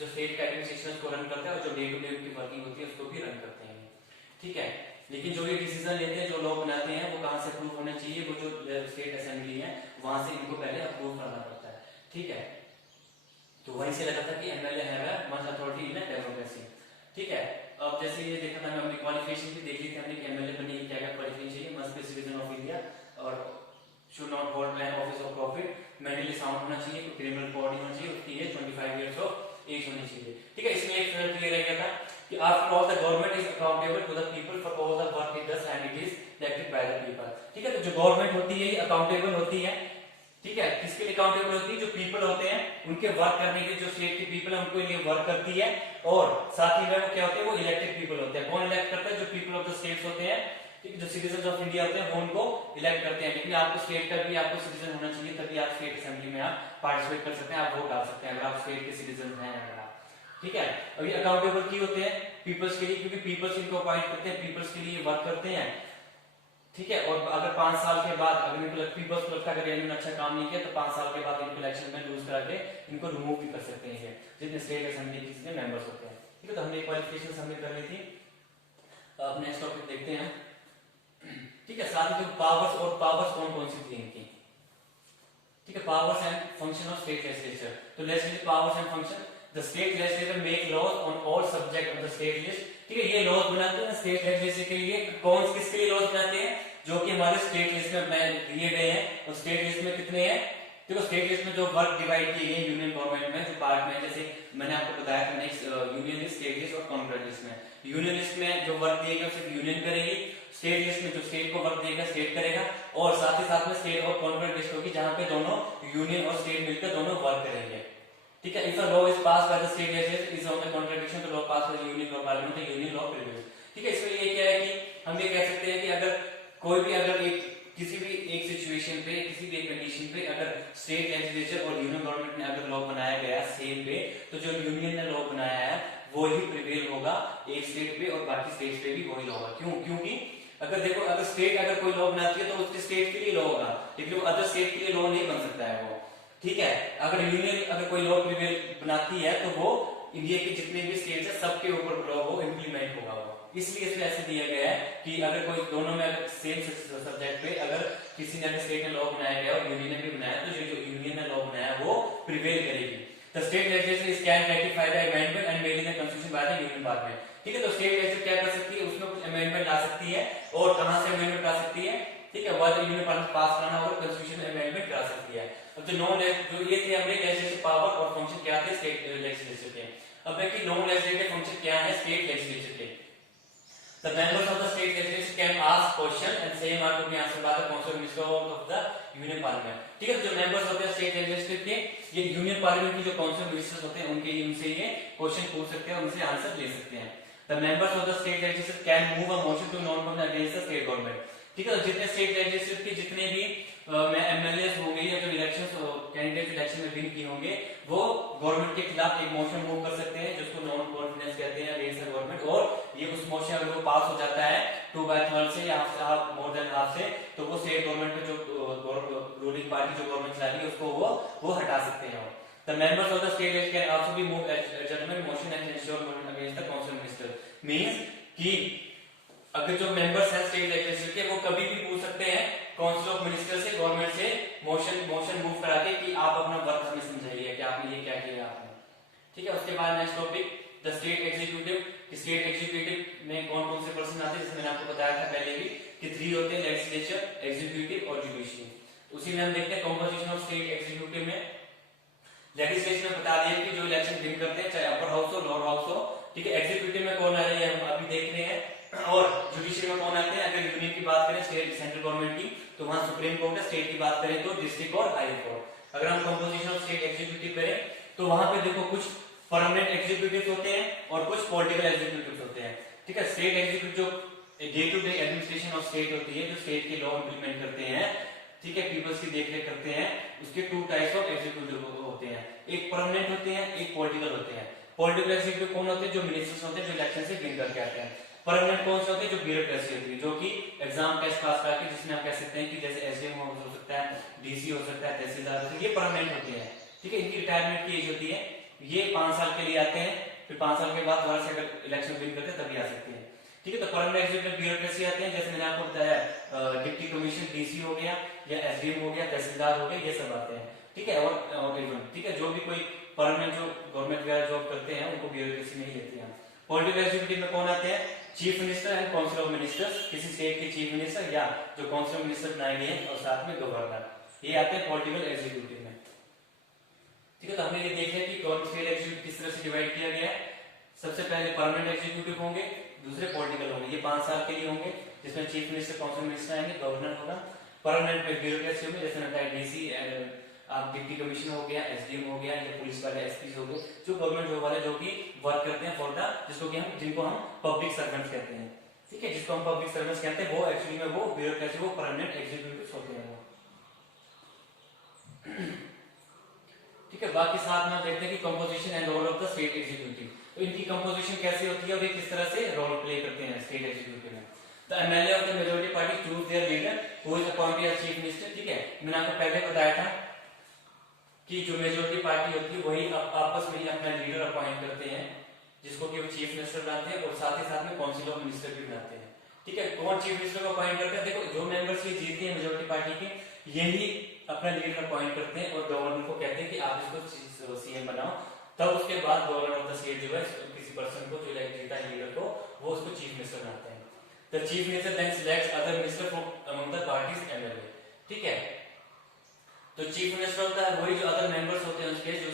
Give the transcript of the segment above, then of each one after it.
जो स्टेट का एडमिनिस्ट्रेशन को रन करता है और जो डे टू डे की वर्किंग होती है उसको भी रन करते हैं, ठीक है। लेकिन जो ये डिसीजन लेते हैं, जो लॉ बनाते हैं, वो कहाँ से अप्रूव होने चाहिए, वो जो स्टेट असेंबली है वहां से इनको पहले अप्रूव करना पड़ता है, ठीक है। तो वहीं से लगा था कि MLA have much authority in democracy, ठीक है। अब जैसे ये देखा था, हमने क्वालिफिकेशन भी देख ली थी हमने कि एमएलए बनने की क्या क्या क्वालिफिकेशन चाहिए। Must be citizen of India और should not hold an office of profit, mentally sound होना चाहिए, क्रिमिनल बॉडी होना चाहिए, उसकी एज 25 इयर्स ऑफ एज होनी चाहिए, ठीक है। इसमें एक क्लियर रह गया था कि after all the government is accountable to the people for all the work it does and it is elected by the people, ठीक है। तो जो गवर्नमेंट होती है ये अकाउंटेबल होती है, ठीक है। किसके लिए अकाउंटेबल होती है? जो पीपल होते हैं उनके वर्क करने के, जो स्टेट के पीपल है उनको लिए वर्क करती है, और साथ ही में वो क्या होते हैं, वो इलेक्टेड पीपल होते हैं। कौन इलेक्ट करता है? जो पीपल ऑफ द स्टेट्स होते हैं, ठीक है, जो सिटीजन ऑफ इंडिया होते हैं वो उनको इलेक्ट करते हैं। लेकिन आपको स्टेट का भी आपको सिटीजन होना चाहिए, तभी आप स्टेट असेंबली में आप पार्टिसिपेट कर सकते हैं, आप वोट डाल सकते हैं अगर आप स्टेट के सिटीजन हैं अगर आप, ठीक है। अभी अकाउंटेबल की होते हैं पीपल्स के लिए, क्योंकि पीपल्स इनको अपॉइंट करते हैं, पीपल्स के लिए वर्क करते हैं, ठीक है। और अगर 5 साल के बाद अगर इनको पीपल्स को लगता है अगर इन्होंने अच्छा काम नहीं किया तो 5 साल के बाद इनको इलेक्शन में लूज करा के इनको रिमूव भी कर सकते हैं जितने स्टेट असेंबली के जितने मेंबर्स होते हैं, ठीक है। तो हमने क्वालिफिकेशन सबमिट कर ली थी। अब नेक्स्ट टॉपिक देखते हैं, ठीक है। साथ ही जो पावर्स और पावर्स कौन कौन सी थी इनकी, ठीक है। Powers and function of state legislature. तो legislative powers and function, the state legislature make laws on all subject of the state list, ठीक है। ये लॉज बनाते हैं स्टेट लेजिस्लेचर के लिए। कौन किसके लिए लॉज बनाते हैं? जो कि हमारे स्टेट लिस्ट में दिए गए हैं, और स्टेट लिस्ट में कितने हैं? देखो स्टेट लिस्ट में जो वर्क डिवाइड किए गए यूनियन गवर्नमेंट में जो पार्ट में, जैसे मैंने आपको बताया था next union list, state list और कॉन्करेंट लिस्ट में। यूनियन लिस्ट में जो वर्क दिए गए सिर्फ यूनियन करेगी, स्टेट लिस्ट में जो स्टेट को वर्क देगा स्टेट करेगा, और साथ ही साथ में स्टेट और कॉन्करेंट लिस्ट होगी जहां पे दोनों यूनियन और स्टेट मिलकर दोनों वर्क करेंगे, ठीक है। If a law is pass by the state legislature is on the contradiction to law pass by the union और parliament, the union law prevails, ठीक है। इसमें ये क्या है कि हम ये कह सकते हैं कि अगर कोई भी अगर एक किसी भी एक सिचुएशन पे, किसी भी एक कंडीशन पे अगर स्टेट लेजिस्लेचर और यूनियन गवर्नमेंट ने अगर लॉ बनाया गया सेम पे, तो जो यूनियन ने लॉ बनाया है वो ही प्रिवेल होगा एक स्टेट पे, और बाकी स्टेट पे भी वही लॉ होगा। क्यों? क्योंकि अगर देखो अगर स्टेट अगर कोई लॉ बनाती है तो उसके स्टेट के लिए लॉ होगा, लेकिन वो अदर स्टेट के लिए लॉ नहीं बन सकता है वो, ठीक है। अगर यूनियन अगर कोई लॉ प्रिवेल बनाती है तो वो इंडिया के जितने भी स्टेट्स है सबके ऊपर लॉ वो इम्प्लीमेंट होगा वो, इसलिए इसमें ऐसे दिया गया है कि अगर कोई दोनों में अगर सेम सब्जेक्ट पे अगर किसी ने स्टेट ने लॉ बनाया गया और यूनियन ने भी बनाया, तो जो यूनियन ने लॉ बनाया वो प्रिवेल करेगी। The state legislature is can ratify the amendment and made in the constitution bye the union parliament, ठीक है। तो स्टेट लेजिस्लेचर क्या कर सकती है? उसमें कुछ अमेंडमेंट ला सकती है, और कहां से अमेंडमेंट ला सकती है? ठीक है, वह यूनियन पार्लियामेंट पास करना होगा, कॉन्स्टिट्यूशन में अमेंडमेंट करा सकती है। अब जो नॉन जो ये थे हमने लेजिस्लेटिव पावर और फंक्शन क्या थे स्टेट लेजिस्लेचर के। अब देखिए नॉन लेजिस्लेटिव फंक्शन क्या है स्टेट लेजिस्लेचर के। The members of the state legislature can ask question and same are to be answered by the council minister of the union parliament, ठीक है। जो members होते हैं स्टेट लेजिस्लेचर के, ये यूनियन पार्लियामेंट की जो काउंसिल मिनिस्टर्स होते हैं उनके उनसे ये क्वेश्चन पूछ सकते हैं, उनसे आंसर ले सकते हैं। The members of the state legislature can move a motion to non-conform against the state government, ठीक है। जितने स्टेट लेजिस्लेचर के जितने भी एमएलए होंगे या जो इलेक्शन कैंडिडेट इलेक्शन में विन किए होंगे, वो गवर्नमेंट के खिलाफ एक मोशन मूव कर सकते हैं जिसको नॉन कॉन्फिडेंस कहते हैं अगेंस्ट द गवर्नमेंट, और ये उस मोशन अगर वो पास हो जाता है 2/3 से या मोर देन हाफ से, तो वो स्टेट गवर्नमेंट में जो रूलिंग पार्टी जो गवर्नमेंट चला रही है उसको वो हटा सकते हैं। The members of the state legislature can also be moved adjournment motion and ensure against the council minister, means कि अगर जो मेंबर्स हैं स्टेट लेजिस्लेचर के वो कभी भी पूछ सकते हैं काउंसिल ऑफ मिनिस्टर से, गवर्नमेंट से मोशन मूव करा के कि आप अपना वर्क हमें समझाइए कि आपने ये क्या किया आपने, ठीक है। उसके बाद next topic the state executive. State executive में कौन कौन से पर्सन आते हैं, जैसे मैंने आपको बताया था पहले भी कि 3 होते हैं, लेजिस्लेचर, एग्जीक्यूटिव और जुडिशरी। उसी में हम देखते हैं कंपोजिशन ऑफ स्टेट एग्जीक्यूटिव में। लेजिस्लेचर में बता दिया कि जो इलेक्शन विन करते हैं चाहे अपर हाउस हो लोअर हाउस हो, ठीक है। एग्जीक्यूटिव में कौन आ रहे हैं हम अभी देख रहे हैं, और जुडिशरी में कौन आते हैं। अगर यूनियन की बात करें स्टेट सेंट्रल गवर्नमेंट की तो वहां सुप्रीम कोर्ट है, स्टेट की बात करें तो डिस्ट्रिक्ट और हाई कोर्ट। अगर हम कंपोजिशन ऑफ स्टेट एग्जीक्यूटिव करें तो वहां पे देखो कुछ परमानेंट एग्जीक्यूटिव होते हैं और कुछ पॉलिटिकल एग्जीक्यूटिव होते हैं, ठीक है। स्टेट एग्जीक्यूटिव जो day to day administration of state होती है, जो स्टेट के लॉ इंप्लीमेंट करते हैं, ठीक है, पीपल्स की देखरेख करते हैं, उसके 2 टाइप्स ऑफ एग्जीक्यूटिव होते हैं, एक परमानेंट होते हैं, एक पॉलिटिकल होते हैं। पॉलिटिकल एग्जीक्यूटिव कौन होते हैं? जो मिनिस्टर्स होते हैं जो इलेक्शन से विन करके आते हैं। परमानेंट कौन से होते हैं? जो ब्यूरोक्रेसी होती है, जो कि एग्जाम टेस्ट पास करके, जिसमें आप कह सकते हैं कि जैसे एसडीएम हो सकता है, डीसी हो सकता है, तहसीलदार हो सकता है, ये परमानेंट होते हैं, ठीक है। इनकी रिटायरमेंट की एज होती है ये 5 साल के लिए आते हैं, फिर 5 साल के बाद दोबारा से अगर इलेक्शन विन करते हैं तभी आ सकते हैं। ठीक है, तो परमानेंट एग्जीक्यूटिव ब्यूरोक्रेसी आते हैं, जैसे मैंने आपको बताया डिप्टी कमिश्नर डीसी हो गया या एसडीएम हो गया, तहसीलदार हो गए, ये सब आते हैं। ठीक है, और इवन ठीक है, जो भी कोई परमानेंट जो गवर्नमेंट वगैरह जॉब करते हैं उनको ब्यूरोक्रेसी में ही लेते हैं। पॉलिटिकल एग्जीक्यूटिव में कौन आते हैं? Chief minister and council of ministers, किसी स्टेट के चीफ मिनिस्टर या जो काउंसिल ऑफ मिनिस्टर बनाए गए हैं, और साथ में गवर्नर, ये आते हैं पॉलिटिकल एग्जीक्यूटिव में। ठीक है, तो हमने ये देखा कि स्टेट एग्जीक्यूटिव किस तरह से डिवाइड किया गया है। सबसे पहले परमानेंट एग्जीक्यूटिव होंगे, दूसरे पॉलिटिकल होंगे, ये 5 साल के लिए होंगे, जिसमें चीफ मिनिस्टर, काउंसिल मिनिस्टर आएंगे, गवर्नर होगा। परमानेंट में ब्यूरोक्रेसी में जैसे बताया डीसी, आप डिप्टी कमिश्नर हो गया, एसडीएम हो गया, या पुलिस वाले एसपी हो गए, जो गवर्नमेंट जॉब वाले जो कि वर्क करते हैं फॉर द, जिनको हम पब्लिक सर्वेंट्स कहते हैं। ठीक है, जिसको हम पब्लिक सर्वेंट्स कहते हैं, वो एक्चुअली में वो ब्यूरोक्रेसी, वो परमानेंट एग्जीक्यूटिव होते हैं वो। ठीक है, बाकी साथ में देखते हैं कि composition and role of the state executive, तो इनकी कंपोजिशन कैसी होती है और ये किस तरह से रोल प्ले करते हैं स्टेट एग्जीक्यूटिव में। The MLA of the majority party choose their leader who is appointed as chief minister. ठीक है, मैंने आपको पहले बताया था कि जो मेजॉरिटी पार्टी होती है वही आपस में ही अपना लीडर अपॉइंट करते हैं, जिसको कि वो चीफ मिनिस्टर बनाते हैं, और साथ ही साथ में काउंसिल ऑफ मिनिस्टर भी बनाते हैं। ठीक है, कौन चीफ मिनिस्टर को अपॉइंट करते हैं? देखो, जो मेंबर्स ये जीतते हैं मेजॉरिटी पार्टी के, यही अपना लीडर अपॉइंट करते हैं और गवर्नर को कहते हैं कि आप इसको सीएम बनाओ। तब उसके बाद गवर्नर ऑफ द स्टेट जो है किसी पर्सन को, जो जीता है लीडर को, वो उसको चीफ मिनिस्टर बनाते हैं। The chief minister then selects other minister from among the parties MLA. ठीक है, तो चीफ मिनिस्टर होता है वही जो अदर मेंबर्स होते हैं उसके, जो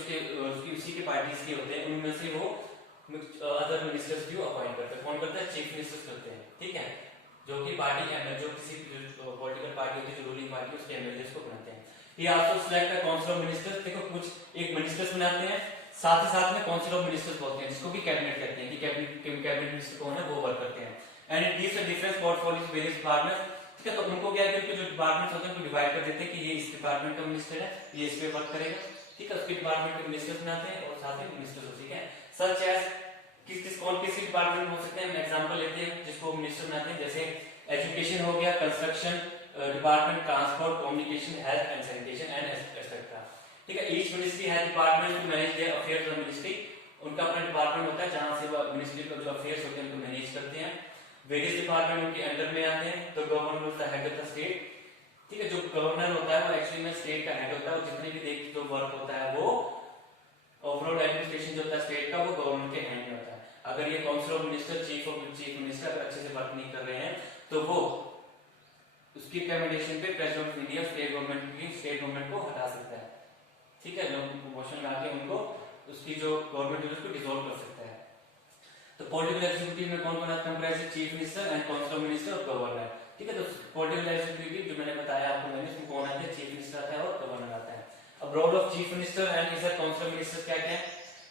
उसकी उसी के पार्टीज के होते हैं, उनमें से वो अदर मिनिस्टर्स भी अपॉइंट करते हैं। कौन करता है? चीफ मिनिस्टर्स करते हैं। ठीक है, जो कि पार्टी एमएलए, जो किसी पॉलिटिकल पार्टी होती है, जो रूलिंग पार्टी, उसके एमएलए को बनाते हैं। ही also select a council of ministers. देखो, कुछ एक मिनिस्टर्स बनाते हैं, साथ ही साथ में काउंसिल ऑफ मिनिस्टर्स बोलते हैं, जिसको भी कैबिनेट कहते हैं, कि कैबिनेट मिनिस्टर कौन है, वो वर्क करते हैं। And it gives a difference portfolios various departments. ठीक है, तो उनको क्या है कि जो डिपार्टमेंट्स होते हैं उनको डिवाइड कर देते हैं कि ये इस डिपार्टमेंट का मिनिस्टर है, ये इस पे वर्क करेगा। ठीक है, उसके डिपार्टमेंट के मिनिस्टर्स बनाते हैं और साथ ही मिनिस्टर्स। ठीक है, सच एज कौन किसी डिपार्टमेंट में हो सकते हैं, एग्जांपल लेते हैं जिसको मिनिस्टर बनाते हैं, जैसे एजुकेशन हो गया, construction department, transport, communication, health and sanitation and etcetera. ठीक है, each ministry has department to manage their affairs of ministry. उनका अपना डिपार्टमेंट होता है जहां से वो मिनिस्ट्री के जो अफेयर्स होते हैं उनको मैनेज करते हैं। वेरियस डिपार्टमेंट उनके अंडर में आते हैं। तो governor is the head of the state. ठीक है, जो गवर्नर होता है वो एक्चुअली में स्टेट का हेड होता है, और जितने भी देख जो वर्क होता है वो ओवरऑल एडमिनिस्ट्रेशन जो होता है स्टेट का, वो गवर्नर के हैंड में होता है। अगर ये council of minister, chief minister अगर अच्छे से वर्क नहीं कर रहे हैं, तो वो उसकी रिकमेंडेशन पे president of India state government को हटा सकता है। ठीक है, मोशन ला के उनको उसकी जो गवर्नमेंट है उसको डिसॉल्व कर सकता है। तो पॉलिटिकल एग्जीक्यूटिव में कौन कौन कंप्राइज है? Chief minister and council of minister और गवर्नर। ठीक है, तो पॉलिटिकल एग्जीक्यूटिव जो मैंने बताया आपको, मैंने उसमें कौन आता है? चीफ मिनिस्टर आता है और गवर्नर आता है। अब role of chief minister and is council of ministers क्या क्या है?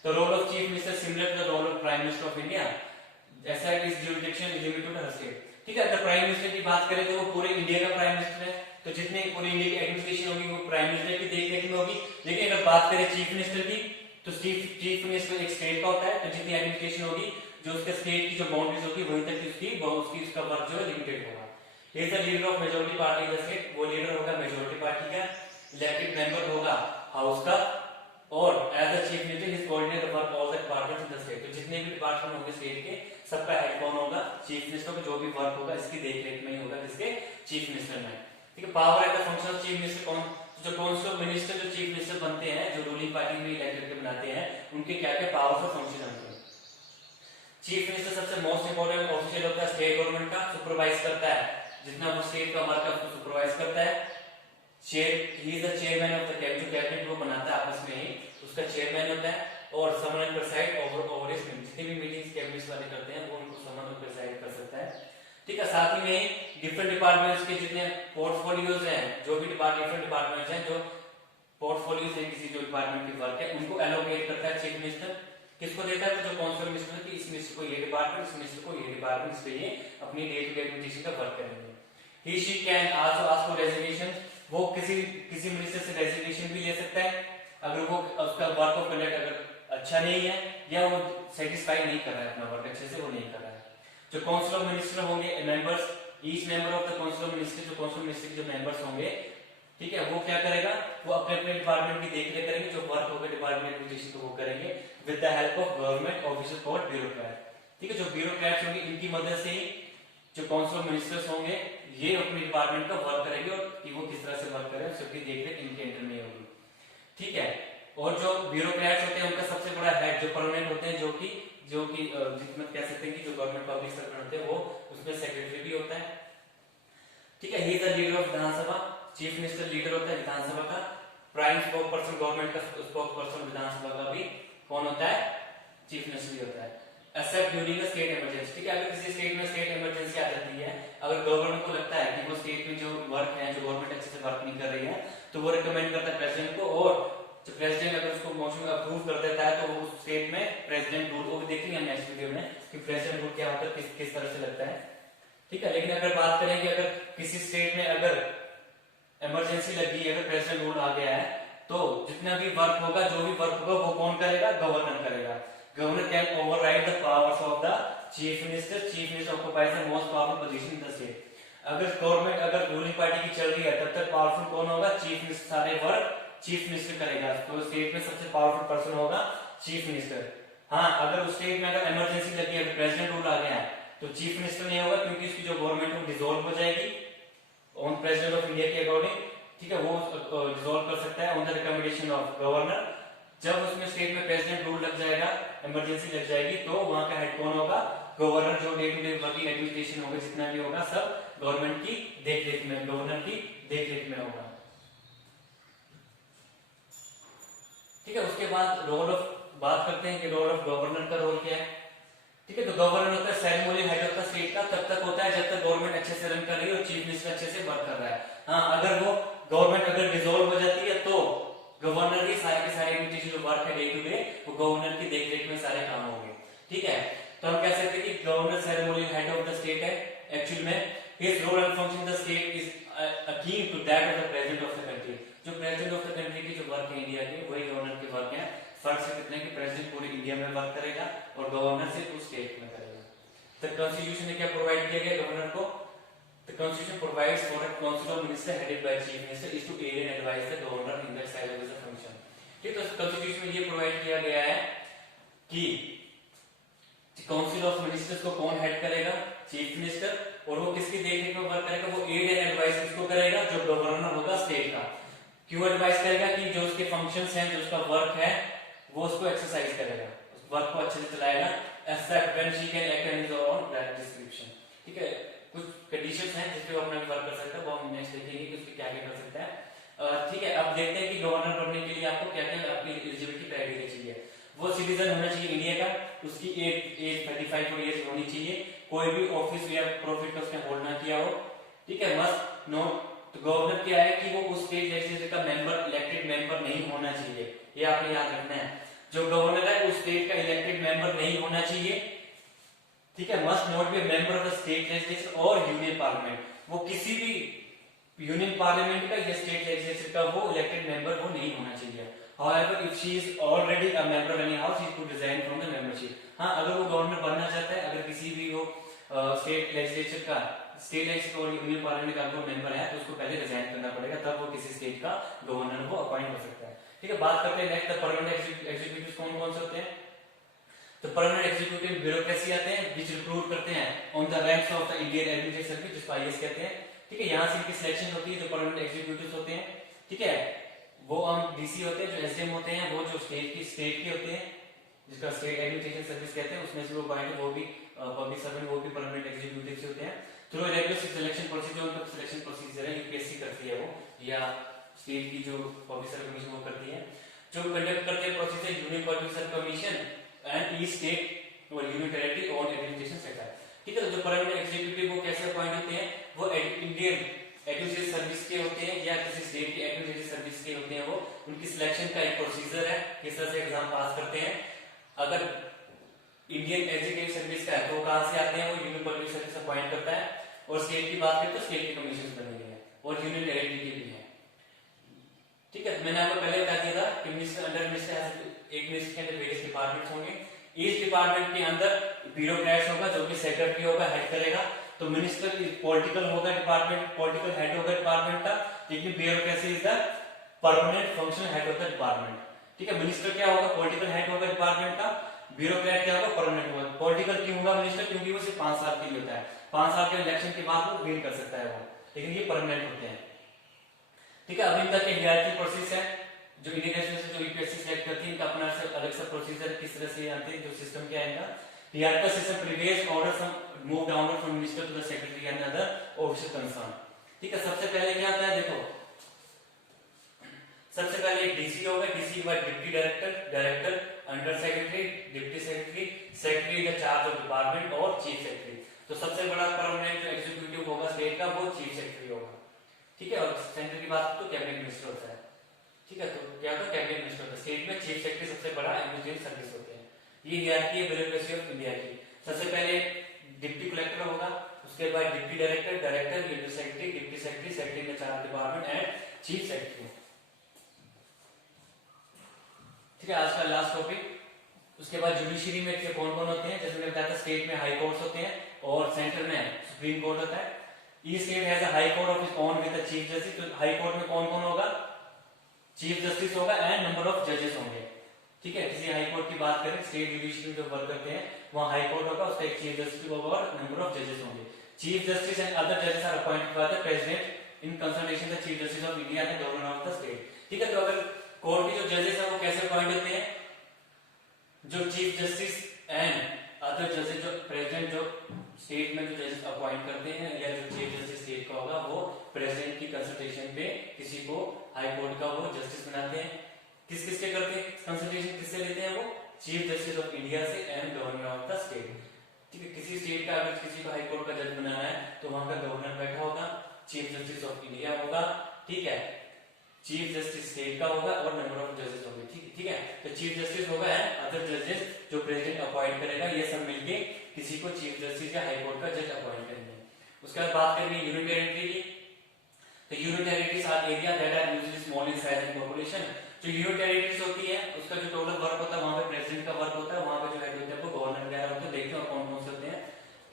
तो role of chief minister similar to the role of prime minister of India, ऐसा है कि इस जुरिडिक्शन इज लिमिटेड टू हर स्टेट। ठीक है, अगर प्राइम मिनिस्टर की बात करें तो वो पूरे इंडिया का प्राइम मिनिस्टर है, तो जितने पूरी इंडिया की एडमिनिस्ट्रेशन होगी वो प्राइम मिनिस्टर की देखरेख में होगी। लेकिन अगर बात करें चीफ मिनिस्टर की, तो चीफ मिनिस्टर एक स्टेट का होता है, तो जितनी एडमिनिस्ट्रेशन होगी, जो उसके स्टेट की जो बाउंड्रीज होगी, वहीं तक उसका वर्क जो है लिमिटेड होगा। He is the leader of majority party in the state, वो लीडर होगा मेजॉरिटी पार्टी का। इलेक्टेड मेंबर होगा हाउस का, और as the chief minister he coordinate the work all the departments in the state. तो जितने भी डिपार्टमेंट होंगे स्टेट के, सबका हेड कौन होगा? चीफ मिनिस्टर का जो भी वर्क होगा इसकी देखरेख में ही होगा, जिसके चीफ मिनिस्टर में। ठीक है, power and the function of chief minister कौन? जो काउंसिल ऑफ मिनिस्टर जो चीफ मिनिस्टर बनते हैं, जो रूलिंग पार्टी में इलेक्ट करके बनाते हैं, उनके क्या क्या पावर्स और फंक्शन होते हैं। चीफ मिनिस्टर सबसे मोस्ट इंपोर्टेंट ऑफिशियल होता है स्टेट गवर्नमेंट का, सुपरवाइज करता है जितना वो स्टेट का वर्क है उसको सुपरवाइज करता है। ही is the chairman of the cabinet, जो कैबिनेट वो बनाता है आपस में ही, उसका चेयरमैन होता है। और summon and preside over his meeting, जितनी भी मीटिंग्स कैबिनेट वाले करते हैं वो उनको समन और प्रिसाइड कर सकता है। ठीक है, साथ ही में डिफरेंट डिपार्टमेंट्स के जितने पोर्टफोलियोज हैं, जो भी डिफरेंट डिपार्टमेंट्स हैं, जो पोर्टफोलियोज हैं किसी जो डिपार्टमेंट की वर्क है, उनको एलोकेट करता है चीफ मिनिस्टर। किसको देता है? तो जो काउंसिल मिनिस्टर की, इस मिनिस्टर को ये डिपार्टमेंट, इस मिनिस्टर को ये डिपार्टमेंट, इस पे ये अपनी डे टू डे एडमिनिस्ट्रेशन का वर्क करेंगे। He she can also ask for resignation, वो किसी मिनिस्टर से रेजिग्नेशन भी ले सकता है अगर वो उसका वर्क ऑफ कंडक्ट अगर अच्छा नहीं है, या वो सेटिस्फाई नहीं कर रहा है, अपना वर्क अच्छे से वो नहीं कर रहा है। जो काउंसिल ऑफ मिनिस्टर होंगे members, each member of the council of minister, जो काउंसिल ऑफ मिनिस्टर के जो मेंबर्स होंगे, ठीक है, वो क्या करेगा, वो अपने अपने डिपार्टमेंट की देखरेख करेंगे, जो वर्क होगा डिपार्टमेंट एडमिनिस्ट्रेशन को वो करेंगे with the help of government officer called bureaucrat. ठीक है, जो ब्यूरोक्रेट्स होंगे इनकी मदद से ही जो काउंसिल ऑफ मिनिस्टर्स होंगे ये अपने डिपार्टमेंट का वर्क करेंगे और कि वो किस तरह से वर्क करें सबकी देखरेख इनके अंडर में होगी। ठीक है, और जो ब्यूरोक्रेट्स होते हैं उनका सबसे बड़ा हेड जो परमानेंट होते हैं, जो कि जिसमें कह सकते हैं कि जो गवर्नमेंट पब्लिक सर्वेंट होते हैं वो उसमें सेक्रेटरी भी होता है। ठीक है, ही is the leader of Vidhan Sabha, chief minister leader होता है विधानसभा का, प्राइम स्पोक पर्सन गवर्नमेंट का स्पोक पर्सन विधानसभा का भी कौन होता है, चीफ मिनिस्टर ही होता है। Accept during state emergency. ठीक है, अगर किसी स्टेट में स्टेट इमरजेंसी आ जाती है, अगर गवर्नमेंट को लगता है कि वो स्टेट में जो वर्क है, जो गवर्नमेंट अच्छे से वर्क नहीं कर रही है, तो वो रिकमेंड करता है प्रेसिडेंट को, और जो प्रेसिडेंट अगर उसको मोशन में अप्रूव कर देता है तो वो उस स्टेट में प्रेसिडेंट रूल, वो भी देखेंगे हम नेक्स्ट वीडियो में कि प्रेसिडेंट रूल क्या होता है, किस तरह से लगता है। ठीक है, लेकिन अगर बात करें कि अगर किसी स्टेट में अगर इमरजेंसी लगी है, अगर प्रेसिडेंट रूल आ गया है, तो जितना भी वर्क होगा, जो भी वर्क होगा वो कौन करेगा, गवर्नर करेगा। Governor can override the powers of the chief minister, chief minister occupies the most powerful position in the state. अगर गवर्नमेंट अगर रूलिंग पार्टी की चल रही है तब तक पावरफुल कौन होगा, चीफ मिनिस्टर, सारे वर्क चीफ मिनिस्टर करेगा, तो स्टेट में सबसे पावरफुल पर्सन होगा चीफ मिनिस्टर। हाँ, अगर उस स्टेट में अगर इमरजेंसी लगी है, प्रेसिडेंट रूल आ गया है, तो चीफ मिनिस्टर नहीं होगा, क्योंकि उसकी जो गवर्नमेंट है डिसॉल्व हो जाएगी ऑन प्रेसिडेंट ऑफ इंडिया के अकॉर्डिंग। ठीक है, वो डिसॉल्व कर सकता है on the recommendation of governor. जब उसमें स्टेट में प्रेसिडेंट रूल लग जाएगा, इमरजेंसी लग जाएगी, तो वहां का हेड कौन होगा, गवर्नर। जो day to day working administration होगा, जितना भी होगा सब गवर्नमेंट की देखरेख में, गवर्नर की देखरेख में होगा। ठीक है, उसके बाद रोल ऑफ बात करते हैं कि रोल ऑफ गवर्नर का रोल क्या है। ठीक है, तो गवर्नर होता है सेरेमोनियल हेड होता है स्टेट का, तब तक होता है जब तक गवर्नमेंट अच्छे से रन कर रही है और चीफ मिनिस्टर अच्छे से वर्क कर रहा है। हाँ, अगर वो गवर्नमेंट अगर डिसॉल्व हो जाती है तो गवर्नर के सारे एडमिनिस्ट्रेशन जो वर्क है डे टू डे, वो गवर्नर की देखरेख में सारे काम होंगे। ठीक है, तो हम कह सकते हैं कि governor ceremonial head of the state है। एक्चुअल में his role and function the state is akin to that of the president of the country. जो प्रेसिडेंट ऑफ द कंट्री की जो वर्क है इंडिया के, वही गवर्नर के वर्क है। फर्क से कितने कि प्रेसिडेंट पूरी इंडिया में वर्क करेगा और गवर्नर सिर्फ उस स्टेट में करेगा। तो कॉन्स्टिट्यूशन ने क्या प्रोवाइड किया गया गवर्नर को, The Constitution provides for a council of ministers headed by chief minister is to aid and advise the governor in the exercise of his function। ठीक, तो कॉन्स्टिट्यूशन में ये प्रोवाइड किया गया है कि काउंसिल ऑफ मिनिस्टर्स को कौन हेड करेगा, चीफ मिनिस्टर, और वो किसकी देखरेख में वर्क करेगा, वो एड एंड एडवाइस किसको करेगा, जो गवर्नर होगा स्टेट का। क्यों एडवाइस करेगा, कि जो उसके फंक्शंस हैं, जो उसका वर्क है, वो उसको एक्सरसाइज करेगा, उस वर्क को अच्छे से चलाएगा, except when she can act on his own description. ठीक है, कुछ कंडीशंस हैं जिसपे वो अपना वर्क कर सकता है, वो हम नेक्स्ट देखेंगे कि उसके क्या क्या कर सकता है। ठीक है, अब देखते हैं कि गवर्नर बनने के लिए आपको क्या क्या आपकी एलिजिबिलिटी क्राइटेरिया चाहिए। वो सिटीजन होना चाहिए इंडिया का, उसकी एज 35 ईयर्स होनी चाहिए, कोई भी ऑफिस या प्रॉफिट का उसने होल्ड ना किया हो। ठीक है, मस्ट नो, तो गवर्नर क्या है कि वो उस स्टेट लेजिस्लेचर का मेंबर, इलेक्टेड मेंबर नहीं होना चाहिए, ये आपने याद रखना है। जो गवर्नर है उस स्टेट का इलेक्टेड मेंबर नहीं होना चाहिए। ठीक है, must not be member of the state legislature और यूनियन पार्लियामेंट, वो किसी भी यूनियन पार्लियामेंट का या स्टेट लेजिस्लेचर का वो इलेक्टेड मेंबर वो नहीं होना चाहिए। However, if she is already a member of any house, she could resign from the membership। हाँ, अगर वो गवर्नर बनना चाहता है, अगर किसी भी वो स्टेट लेजिस्लेचर का, स्टेट लेजिस्लेचर और यूनियन पार्लियामेंट का वो मेंबर है, तो उसको पहले रिजाइन करना पड़ेगा, तब वो किसी स्टेट का गवर्नर को अपॉइंट कर सकता है। ठीक है, बात करते हैं नेक्स्ट परमानेंट एग्जीक्यूटिव कौन कौन से होते हैं। तो परमानेंट एग्जीक्यूटिव ब्यूरोक्रेसी आते हैं, विच रिक्रूट करते हैं on the ranks of the Indian administrative service, जिसको आईएएस कहते हैं। ठीक है, यहाँ से इनकी सिलेक्शन होती है, जो परमानेंट एग्जीक्यूटिव्स होते हैं। ठीक है, वो हम डीसी होते हैं, जो एसडीएम होते हैं, वो जो स्टेट के होते हैं, जिसका स्टेट एडमिनिस्ट्रेशन सर्विस कहते हैं, उसमें से वो पॉइंट वो भी पब्लिक सर्वेंट, वो भी परमानेंट एग्जीक्यूटिव होते हैं। थ्रू रेगुलर सिलेक्शन प्रोसीजर, उनका सिलेक्शन प्रोसीजर है, यूपीएससी करती है वो, या स्टेट की जो पब्लिक सर्विस कमीशन वो करती है। जो कंडक्ट करते हैं procedure union public service commission and each state और union territory on administration sector. ठीक है, तो जो परमानेंट एग्जीक्यूटिव वो कैसे अपॉइंट होते हैं, वो इंडियन एडमिनिस्ट्रेटिव सर्विस के होते हैं या किसी स्टेट की एडमिनिस्ट्रेटिव सर्विस के होते हैं। वो उनकी सिलेक्शन का एक प्रोसीजर है, किस तरह से एग्जाम पास करते हैं। अगर इंडियन एग्जीक्यूटिव सर्विस का है तो कहां से आते हैं, वो यूनियन पब्लिक सर्विस अपॉइंट करता है। और स्टेट की बात करें तो स्टेट के कमीशन बने हुए हैं और यूनियन टेरिटरी के भी है। ठीक है, मैंने आपको पहले बता दिया था कि मिनिस्टर अंडर मिनिस्टर, एक मिनिस्टर के अंदर वेरियस डिपार्टमेंट्स होंगे। इस डिपार्टमेंट के अंदर ब्यूरोक्रेट्स होगा, जो कि सेक्रेटरी होगा, हेड करेगा। तो मिनिस्टर पॉलिटिकल होगा डिपार्टमेंट, पॉलिटिकल हेड होगा डिपार्टमेंट का। लेकिन bureaucracy is the permanent functional head of the department. ठीक है, मिनिस्टर क्या होगा, पॉलिटिकल हेड होगा डिपार्टमेंट का, ब्यूरोक्रेट क्या होगा, परमानेंट होगा। पॉलिटिकल क्यों होगा मिनिस्टर, क्योंकि वो सिर्फ 5 साल के लिए होता है, 5 साल के इलेक्शन के बाद वो विन कर सकता है वो, लेकिन ये परमानेंट होते हैं। ठीक है, अब इनका क्या हायरार्की प्रोसेस है, जो इंडियन नेशनल से जो यूपीएससी सेलेक्ट करती है, इनका अपना से अलग सा प्रोसीजर किस तरह से आते हैं, जो सिस्टम क्या है इनका, hierarchy system previous order from move downward from minister to the secretary and other official concern. ठीक है, सबसे पहले क्या आता है, देखो सबसे पहले एक डीसी होगा, डीसी के बाद deputy director, director, under secretary, deputy secretary, secretary in charge of department और चीफ सेक्रेटरी। तो सबसे बड़ा परमानेंट जो एग्जीक्यूटिव होगा स्टेट का वो चीफ सेक्रेटरी होगा। ठीक है, और सेंटर की बात तो कैबिनेट मिनिस्टर होता है। ठीक है, तो क्या होता है, कैबिनेट मिनिस्टर होता है। स्टेट में चीफ सेक्रेटरी सबसे बड़ा एडमिनिस्ट्रेटिव सर्विस होते हैं। ये हियरार्की है ब्यूरोक्रेसी ऑफ इंडिया की। सबसे पहले डिप्टी कलेक्टर होगा, उसके बाद deputy director, director, deputy secretary, deputy secretary, secretary in charge department and chief secretary. ठीक है, आज का लास्ट टॉपिक। उसके बाद जुडिशरी में कौन कौन होते हैं, जैसे मैंने बताया था स्टेट में हाई कोर्ट्स होते हैं और सेंटर में सुप्रीम कोर्ट होता है। Each state has a high court of its own with the chief justice. तो हाई कोर्ट में कौन कौन होगा, चीफ जस्टिस होगा एंड नंबर ऑफ जजेस होंगे। ठीक है, किसी हाई कोर्ट की बात करें, स्टेट जुडिशरी में जो वर्क करते हैं वहां हाई कोर्ट होगा, उसका एक चीफ जस्टिस होगा और नंबर ऑफ जजेस होंगे। चीफ जस्टिस एंड अदर जजेस are appointed by the president in consultation the chief justice of India and governor of the state. ठीक है, तो अगर कोर्ट के जो जजेस हैं वो कैसे अपॉइंट होते हैं, जो चीफ जस्टिस एंड अदर जजेस, जो प्रेसिडेंट जो स्टेट में जो जजेस अपॉइंट करते हैं या जो चीफ जस्टिस स्टेट का होगा वो प्रेसिडेंट की कंसल्टेशन पे किसी को हाई कोर्ट का वो जस्टिस बनाते हैं। किस किस के करते हैं कंसल्टेशन, किससे लेते हैं वो, चीफ जस्टिस ऑफ इंडिया से and governor of the state. ठीक है, किसी स्टेट का अगर किसी को हाई कोर्ट का जज बनाना है तो वहां का गवर्नर बैठा होगा, चीफ जस्टिस ऑफ इंडिया होगा, ठीक है, चीफ जस्टिस स्टेट का होगा और नंबर ऑफ जजेस होंगे। ठीक है, तो चीफ जस्टिस होगा एंड अदर जजेस जो प्रेसिडेंट अपॉइंट करेगा, ये सब मिलके किसी को चीफ जस्टिस या हाई कोर्ट का जज अपॉइंट करेंगे। उसके बाद बात करेंगे यूनियन टेरिटरी की। तो union territories are area that are usually small in size and population. जो यूनियन टेरिटरीज होती है उसका जो टोटल वर्क होता है वहां पे प्रेसिडेंट का वर्क होता है, वहां पे जो हेड होते हैं वो गवर्नर वगैरह होते हैं। देखते हैं कौन कौन से होते हैं,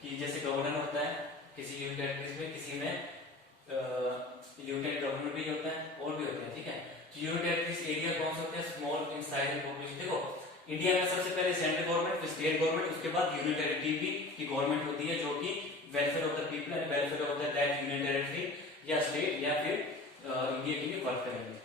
कि जैसे गवर्नर होता है किसी यूनियन टेरिटरीज में, किसी में यूनियन गवर्नर भी होता है और भी होते हैं। ठीक है, तो यूनियन टेरिटरीज एरिया कौन से होते हैं, small in size and population. देखो इंडिया में सबसे पहले सेंट्रल गवर्नमेंट, फिर स्टेट गवर्नमेंट, उसके बाद यूनियन टेरिटरी भी की गवर्नमेंट होती है जो कि welfare of the people and welfare of that union territory या स्टेट या फिर इंडिया के लिए वर्क करेंगे।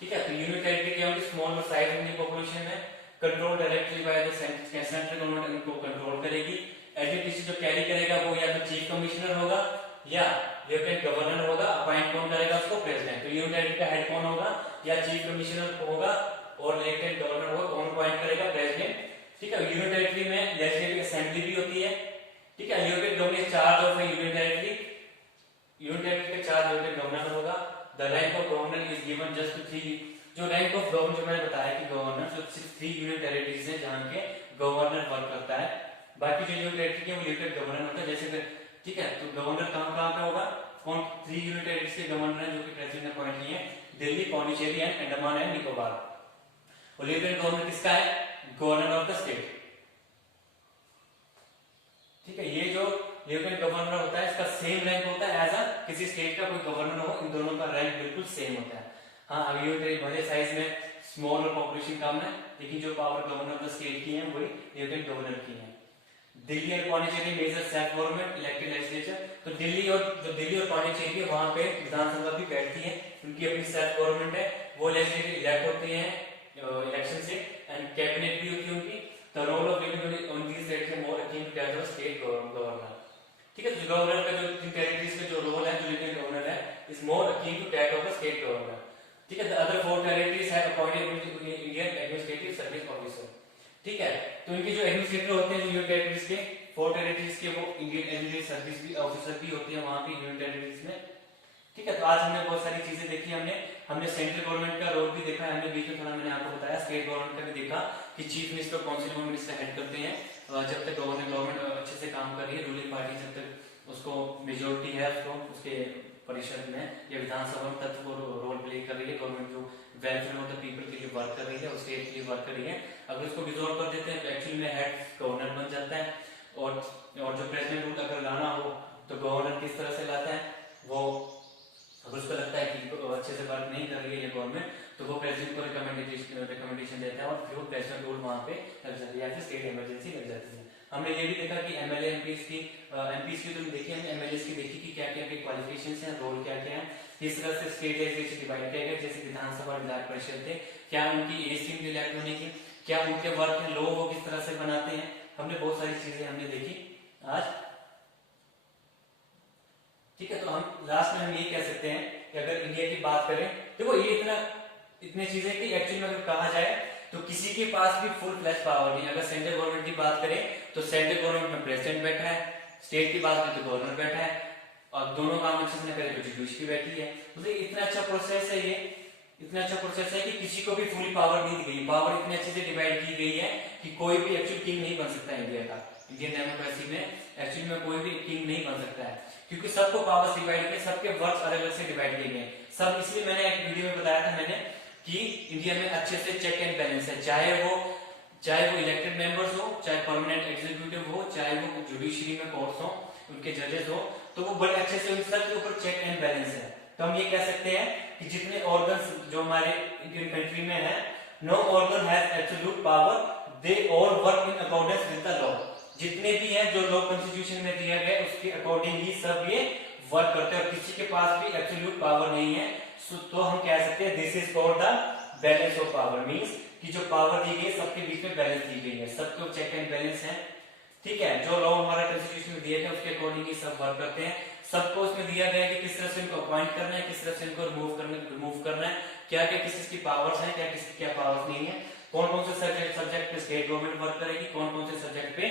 ठीक है, तो यूनियन टेरिटरी क्या होगी, स्मॉल साइज इन पॉपुलेशन में, control directly by the central government उनको कंट्रोल करेगी। एडमिनिस्ट्रेशन जो कैरी करेगा वो या तो चीफ कमिश्नर होगा या लेफ्टिनेंट गवर्नर होगा, अपॉइंट कौन करेगा उसको, प्रेसिडेंट। तो यूनियन टेरिटरी का हेड कौन होगा, या चीफ कमिश्नर होगा और लेफ्टिनेंट गवर्नर होगा, कौन अपॉइंट करेगा, प्रेसिडेंट। ठीक है, यूनियन टेरिटरी में लेजिस्लेटिव असेंबली भी होती है। ठीक है, lieutenant governor charge of union territory, union territory का चार्ज लेफ्टिनेंट गवर्नर होगा। The rank of governor is given just to 3। जो रैंक ऑफ गवर्नर जो मैंने बताया कि गवर्नर जो सिर्फ 3 यूनियन टेरिटरीज है जहां के गवर्नर वर्क करता है, बाकी जो यूनियन टेरिटरी है वो लेफ्टिनेंट गवर्नर होता है। जैसे ठीक है, तो गवर्नर कहां पे होगा, कौन 3 यूनियन टेरिटरीज के गवर्नर हैं जो कि प्रेसिडेंट ने अपॉइंट किए हैं, दिल्ली, पौंडीचेरी एंड अंडमान एंड निकोबार। और लेफ्टिनेंट गवर्नर किसका है, गवर्नर ऑफ द स्टेट। ठीक है, ये जो लेफ्टिनेंट गवर्नर होता है इसका सेम रैंक होता है एज अ किसी स्टेट का कोई गवर्नर हो, इन दोनों का रैंक बिल्कुल सेम होता है। हाँ, यूनियन टेरिटरी भले साइज में स्मॉल और पॉपुलेशन कम है, लेकिन जो power governor of the state की है वही लेफ्टिनेंट गवर्नर की है। दिल्ली और Pondicherry major self government elected legislature. तो दिल्ली और पौंडीचेरी वहां पे विधानसभा भी बैठती है, उनकी अपनी सेल्फ गवर्नमेंट है, वो लेजिस्लेटिव इलेक्ट होते हैं इलेक्शन से एंड कैबिनेट भी होती है उनकी। The role of legislative on these states is more akin to that of state governor. ठीक है, तो गवर्नर का जो टेरिटरीज का जो रोल है, जो लेफ्टिनेंट गवर्नर है, is more akin to that of the state governor. ठीक है, the other 4 territories have appointed Indian administrative service officer. ठीक है, तो इनके जो एडमिनिस्ट्रेटर होते हैं यूनियन टेरिटरीज के 4 टेरिटरीज के, वो इंडियन एडमिनिस्ट्रेटिव सर्विस भी ऑफिसर भी होते हैं वहां पे यूनियन टेरिटरीज में। ठीक है, तो आज हमने बहुत सारी चीजें देखी, हमने सेंट्रल गवर्नमेंट का रोल भी देखा है, हमने बीच में थोड़ा मैंने आपको बताया स्टेट गवर्नमेंट का भी देखा कि chief minister council of minister head करते हैं। जब तक गवर्नमेंट अच्छे से काम कर रही है, रूलिंग पार्टी जब तक उसको मेजोरिटी है उसको उसके परिषद में या विधानसभा में तब वो रोल प्ले कर रही है, गवर्नमेंट जो वेलफेयर ऑफ द पीपल के लिए वर्क कर रही है, स्टेट के लिए वर्क कर रही है। अगर उसको डिसॉल्व कर देते हैं तो एक्चुअली में हेड गवर्नर बन जाता है। और जो प्रेसिडेंट रूल अगर लाना हो तो गवर्नर किस तरह से लाता है, वो अगर उसको लगता है कि अच्छे से वर्क नहीं कर रही है ये गवर्नमेंट, तो वो प्रेसिडेंट को रिकमेंडेशन देता है और फिर वो प्रेसिडेंट रूल वहां पे लग जाती है या फिर स्टेट इमरजेंसी लग जाती है। हमने ये भी देखा कि एमएलए एमपीज की तो देखी, हमने एमएलए की देखी कि क्या क्या क्वालिफिकेशंस हैं, रोल क्या क्या है, किस तरह से स्टेट जैसे डिवाइड किया गया, जैसे विधानसभा विधायक परिषद थे, क्या उनकी एज थी इलेक्ट होने की, क्या उनके वर्क है, लो वो किस तरह से बनाते हैं, हमने बहुत सारी चीजें हमने देखी आज। ठीक है, तो हम लास्ट में हम ये कह सकते हैं कि अगर इंडिया की बात करें, देखो ये इतने चीजें कि एक्चुअली में अगर कहा जाए तो किसी के पास भी फुल फ्लैश पावर नहीं। अगर सेंट्रल गवर्नमेंट की बात करें तो सेंट्रल गवर्नमेंट में प्रेसिडेंट बैठा है, स्टेट की बात करें तो गवर्नर बैठा है, और दोनों काम अच्छे से पहले तो जुडिशरी बैठी है। तो इतना अच्छा प्रोसेस है, ये इतना अच्छा प्रोसेस है कि किसी को भी फुली पावर नहीं दी गई, पावर इतने अच्छे से डिवाइड की गई है कि कोई भी एक्चुअल किंग नहीं बन सकता इंडिया का। इंडियन डेमोक्रेसी में एक्चुअली में कोई भी किंग नहीं बन सकता है, क्योंकि सबको पावर्स डिवाइड किए, सबके वर्क अलग अलग से डिवाइड किए गए सब। इसलिए मैंने एक वीडियो में बताया था मैंने कि इंडिया में अच्छे से चेक एंड बैलेंस है, चाहे वो इलेक्टेड मेंबर्स हो, चाहे परमानेंट एग्जीक्यूटिव हो, चाहे वो जुडिशरी में कोर्ट्स हो, उनके जजेस हो, तो वो बड़े अच्छे से उन सब के ऊपर चेक एंड बैलेंस है। तो हम ये कह सकते हैं कि जितने ऑर्गन्स जो हमारे इंडियन कंट्री में है, no organ has absolute power, they all work in accordance with the law. जितने भी हैं जो लॉ कॉन्स्टिट्यूशन में दिया गया उसके अकॉर्डिंग ही सब ये वर्क करते हैं, और किसी के पास भी एब्सोल्यूट पावर नहीं है। तो हम कह सकते हैं this is called the balance of power, means कि जो पावर दी गई सबके बीच में बैलेंस दी गई है, सबको चेक एंड बैलेंस है। ठीक है, जो लॉ हमारा कॉन्स्टिट्यूशन में दिया गया उसके अकॉर्डिंग ही सब वर्क करते हैं। सबको उसमें दिया गया है कि किस तरह से इनको अपॉइंट करना है, किस तरह से इनको रिमूव करना है, क्या क्या किसकी पावर्स हैं, क्या किसकी क्या पावर्स नहीं है, कौन कौन से सब्जेक्ट पे स्टेट गवर्नमेंट वर्क करेगी, कौन कौन से सब्जेक्ट पे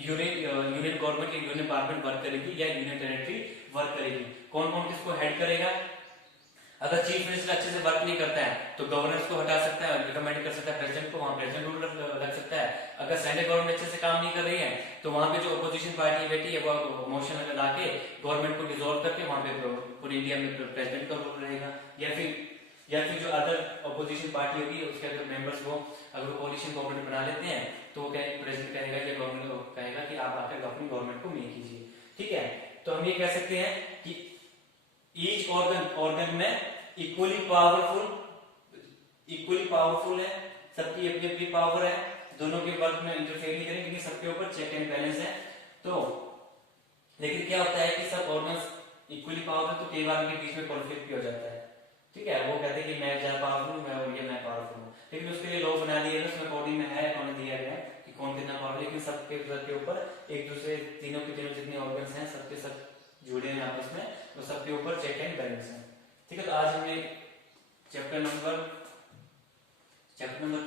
यूनियन गवर्नमेंट या यूनियन पार्लियामेंट वर्क करेगी या यूनियन टेरिटरी वर्क करेगी, कौन कौन किसको हेड करेगा। अगर चीफ मिनिस्टर अच्छे से वर्क नहीं करता है तो गवर्नर को हटा सकता है, रिकमेंड कर सकता है प्रेसिडेंट को, वहां प्रेसिडेंट रूल रख सकता है। अगर सेंट्रल गवर्नमेंट अच्छे से काम नहीं कर रही है तो वहां पे जो अपोजिशन पार्टी बैठी है वो मोशन ला के गवर्नमेंट को डिसॉल्व करके वहां पे पूरी इंडिया में प्रेसिडेंट का रूल रहेगा। या फिर जो अदर अपोजिशन पार्टी होगी उसके अगर मेंबर्स वो अगर वो कोalition गवर्नमेंट बना लेते हैं तो प्रेसिडेंट कहेगा या गवर्नमेंट कहेगा कि आप आकर अपनी गवर्नमेंट को मेक कीजिए। ठीक है, तो हम ये कह सकते हैं कि ईच ऑर्गन में इक्वली पावरफुल है, सबकी अपनी अपनी पावर है, दोनों के वर्क में इंटरफेयर नहीं करेंगे, लेकिन सबके ऊपर चेक एंड बैलेंस है। तो लेकिन क्या होता है कि सब ऑर्गन्स इक्वली पावरफुल तो कई बार उनके बीच में कॉन्फ्लिक्ट भी हो जाता है। ठीक है, वो कहते हैं कि मैं ज्यादा पावरफुल हूं, मैं पावरफुल हूं, लेकिन उसके लिए लॉ बना दिया गया, उसमें अकॉर्डिंग में है, उन्होंने दिया गया कि कौन कितना पावर, लेकिन सबके ऊपर एक दूसरे तीनों के तीनों जितने ऑर्गन्स हैं सबके सब जुड़े हैं आपस में, तो सबके ऊपर चेक एंड बैलेंस है। ठीक है, तो आज हमने चैप्टर नंबर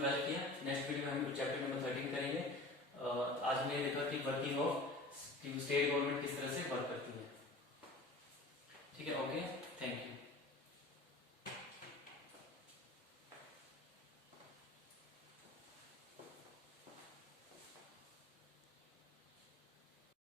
12 किया। नेक्स्ट वीडियो में हम चैप्टर नंबर